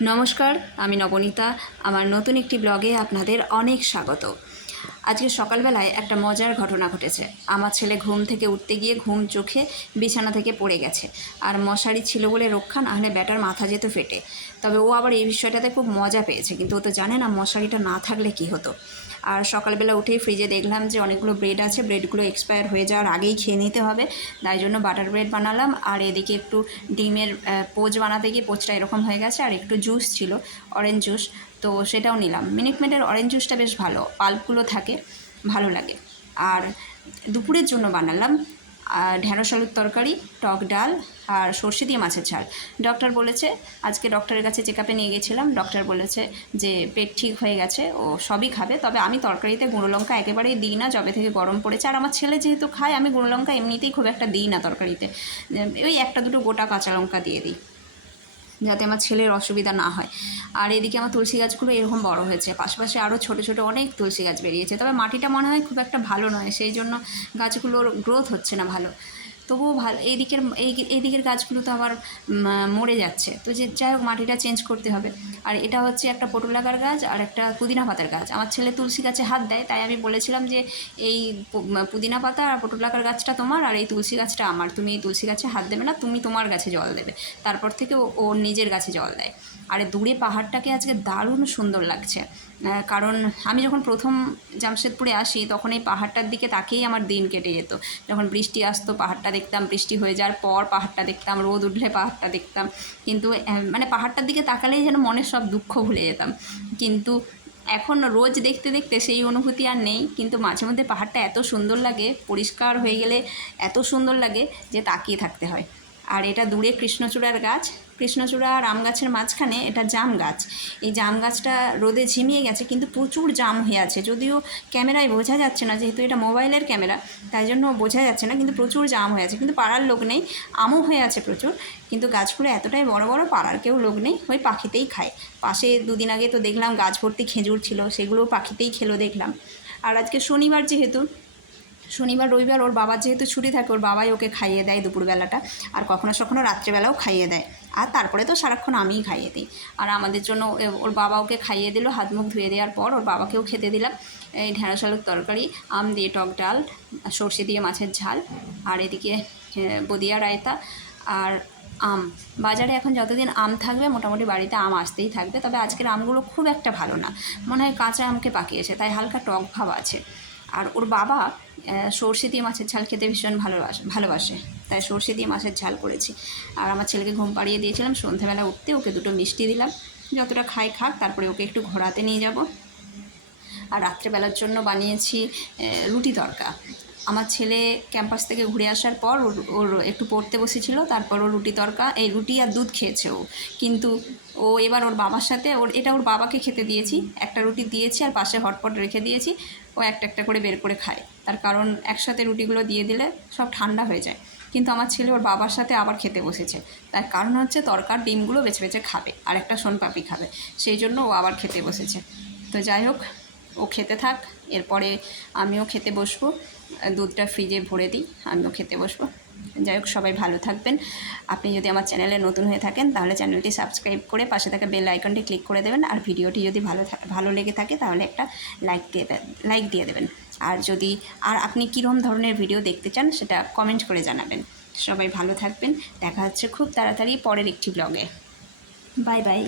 নমস্কার, আমি নবনীতা। আমার নতুন একটি ব্লগে আপনাদের অনেক স্বাগত। আজকে সকালবেলায় একটা মজার ঘটনা ঘটেছে। আমার ছেলে ঘুম থেকে উঠতে গিয়ে ঘুম চোখে বিছানা থেকে পড়ে গেছে। আর মশারি ছিল বলে রক্ষা, না হলে ব্যাটার মাথা যেত ফেটে। তবে ও আবার এই বিষয়টাতে খুব মজা পেয়েছে, কিন্তু ও তো জানে না মশারিটা না থাকলে কি হতো। আর সকালবেলা উঠেই ফ্রিজে দেখলাম যে অনেকগুলো ব্রেড আছে, ব্রেডগুলো এক্সপায়ার হয়ে যাওয়ার আগেই খেয়ে নিতে হবে। তাই জন্য বাটার ব্রেড বানালাম। আর এদিকে একটু ডিমের পোচ বানাতে গিয়ে পোচটা এরকম হয়ে গেছে। আর একটু জুস ছিল, অরেঞ্জ জুস, তো সেটাও নিলাম। মিনিট মেডের অরেঞ্জ জুসটা বেশ ভালো, পাল্পগুলো থাকে, ভালো লাগে। আর দুপুরের জন্য বানালাম ঢেঁড়স আলুর তরকারি, টক ডাল আর সর্ষে দিয়ে মাছের ঝাল। ডক্টর বলেছে, আজকে ডক্টরের কাছে চেক আপে নিয়ে গেছিলাম, ডক্টর বলেছে যে পেট ঠিক হয়ে গেছে, ও সবই খাবে। তবে আমি তরকারিতে গুঁড়ো লঙ্কা একেবারেই দিই না, যবে থেকে গরম পড়েছে। আর আমার ছেলে যেহেতু খায়, আমি গুঁড়ো লঙ্কা এমনিতেই খুব একটা দিই না তরকারিতে, ওই একটা দুটো গোটা কাঁচা লঙ্কা দিয়ে দিই, যাতে আমার ছেলের অসুবিধা না হয়। আর এদিকে আমার তুলসী গাছগুলো এরকম বড় হয়েছে, পাশাপাশি আরও ছোটো ছোটো অনেক তুলসী গাছ বেরিয়েছে। তবে মাটিটা মনে হয় খুব একটা ভালো নয়, সেই জন্য গাছগুলোর গ্রোথ হচ্ছে না ভালো। তবুও ভালো, এইদিকের গাছগুলো তো আবার মরে যাচ্ছে, তো যাই হোক মাটিটা চেঞ্জ করতে হবে। আর এটা হচ্ছে একটা পটুলাগার গাছ আর একটা পুদিনা পাতার গাছ। আমার ছেলে তুলসী গাছে হাত দেয়, তাই আমি বলেছিলাম যে এই পুদিনা পাতা আর পটুলাগার গাছটা তোমার, আর এই তুলসী গাছটা আমার। তুমি এই তুলসী গাছে হাত দেবে না, তুমি তোমার গাছে জল দেবে। তারপর থেকে ও নিজের গাছে জল দেয়। আর দূরে পাহাড়টাকে আজকে দারুণ সুন্দর লাগছে, কারণ আমি যখন প্রথম জামশেদপুরে আসি তখন এই পাহাড়টার দিকে তাকিয়েই আমার দিন কেটে যেত। যখন বৃষ্টি আসতো পাহাড়টা দেখতাম, বৃষ্টি হয়ে যাওয়ার পর পাহাড়টা দেখতাম, রোদ উঠলে পাহাড়টা দেখতাম। কিন্তু মানে পাহাড়টার দিকে তাকালেই যেন মনের সব দুঃখ ভুলে যেতাম। কিন্তু এখন রোজ দেখতে দেখতে সেই অনুভূতি আর নেই, কিন্তু মাঝে মধ্যে পাহাড়টা এত সুন্দর লাগে, পরিষ্কার হয়ে গেলে এত সুন্দর লাগে যে তাকিয়ে থাকতে হয়। আর এটা দূরে কৃষ্ণচূড়ার গাছ, কৃষ্ণচূড়া আর আম গাছের মাঝখানে এটা জাম গাছ। এই জাম গাছটা রোদে ঝিমিয়ে গেছে, কিন্তু প্রচুর জাম হয়ে আছে। যদিও ক্যামেরায় বোঝা যাচ্ছে না, যেহেতু এটা মোবাইলের ক্যামেরা, তাই জন্য বোঝা যাচ্ছে না, কিন্তু প্রচুর জাম হয়ে আছে। কিন্তু পাড়ার লোক নেই, আমও হয়ে আছে প্রচুর, কিন্তু গাছগুলো এতটাই বড় বড়, পাড়ার কেউ লোক নেই, ওই পাখিতেই খায়। পাশে দুদিন আগে তো দেখলাম গাছ ভর্তি খেজুর ছিল, সেগুলোও পাখিতেই খেলো দেখলাম। আর আজকে শনিবার, যেহেতু শনিবার রবিবার ওর বাবার যেহেতু ছুটি থাকে, ওর বাবাই ওকে খাইয়ে দেয় দুপুরবেলাটা, আর কখনো কখনো রাত্রেবেলাও খাইয়ে দেয়। আর তারপরে তো সারাক্ষণ আমিই খাইয়ে দিই। আর আমাদের জন্য ওর বাবা ওকে খাইয়ে দিল, হাত মুখ ধুয়ে দেওয়ার পর ওর বাবাকেও খেতে দিলাম। এই ঢেঁড়স আলুর তরকারি, আম দিয়ে টক ডাল, সর্ষে দিয়ে মাছের ঝাল, আর এদিকে বদিয়া রায়তা আর আম। বাজারে এখন যতদিন আম থাকবে মোটামুটি বাড়িতে আম আসতেই থাকবে। তবে আজকের আমগুলো খুব একটা ভালো না, মনে হয় কাঁচা আমকে পাকিয়েছে, তাই হালকা টক ভাব আছে। আর ওর বাবা সর্ষে দিয়ে মাছের ঝাল খেতে ভীষণ ভালোবাসে, তাই সর্ষে দিয়ে মাছের ঝাল করেছি। আর আমার ছেলেকে ঘুম পাড়িয়ে দিয়েছিলাম, সন্ধ্যাবেলা উঠতে ওকে দুটো মিষ্টি দিলাম, যতটা খাই খাক, তারপরে ওকে একটু ঘোরাতে নিয়ে যাব। আর রাত্রেবেলার জন্য বানিয়েছি রুটি তড়কা। আমার ছেলে ক্যাম্পাস থেকে ঘুরে আসার পর ওর একটু পড়তে বসেছিল, তারপর ও রুটি তড়কা, এই রুটি আর দুধ খেয়েছে ও। কিন্তু ও এবার ওর বাবার সাথে, এটা ওর বাবাকে খেতে দিয়েছি, একটা রুটি দিয়েছি আর পাশে হটপট রেখে দিয়েছি, ও একটা একটা করে বের করে খায়। তার কারণ একসাথে রুটিগুলো দিয়ে দিলে সব ঠান্ডা হয়ে যায়। কিন্তু আমার ছেলে ওর বাবার সাথে আবার খেতে বসেছে, তার কারণ হচ্ছে তরকার ডিমগুলো বেছে বেছে খাবে, আর একটা সোনপাপড়ি খাবে, সেই জন্য ও আবার খেতে বসেছে। তো যাই হোক, ও খেতে থাক, এরপরে আমিও খেতে বসবো। দুধটা ফ্রিজে ভরে দিই, আমিও খেতে বসবো। যাই হোক, সবাই ভালো থাকবেন। আপনি যদি আমার চ্যানেলে নতুন হয়ে থাকেন তাহলে চ্যানেলটি সাবস্ক্রাইব করে পাশে থাকা বেল আইকনটি ক্লিক করে দেবেন। আর ভিডিওটি যদি ভালো লেগে থাকে তাহলে একটা লাইক দিয়ে দেবেন। আর আপনি কীরকম ধরনের ভিডিও দেখতে চান সেটা কমেন্ট করে জানাবেন। সবাই ভালো থাকবেন, দেখা হচ্ছে খুব তাড়াতাড়ি পরের একটি ব্লগে। Bye bye.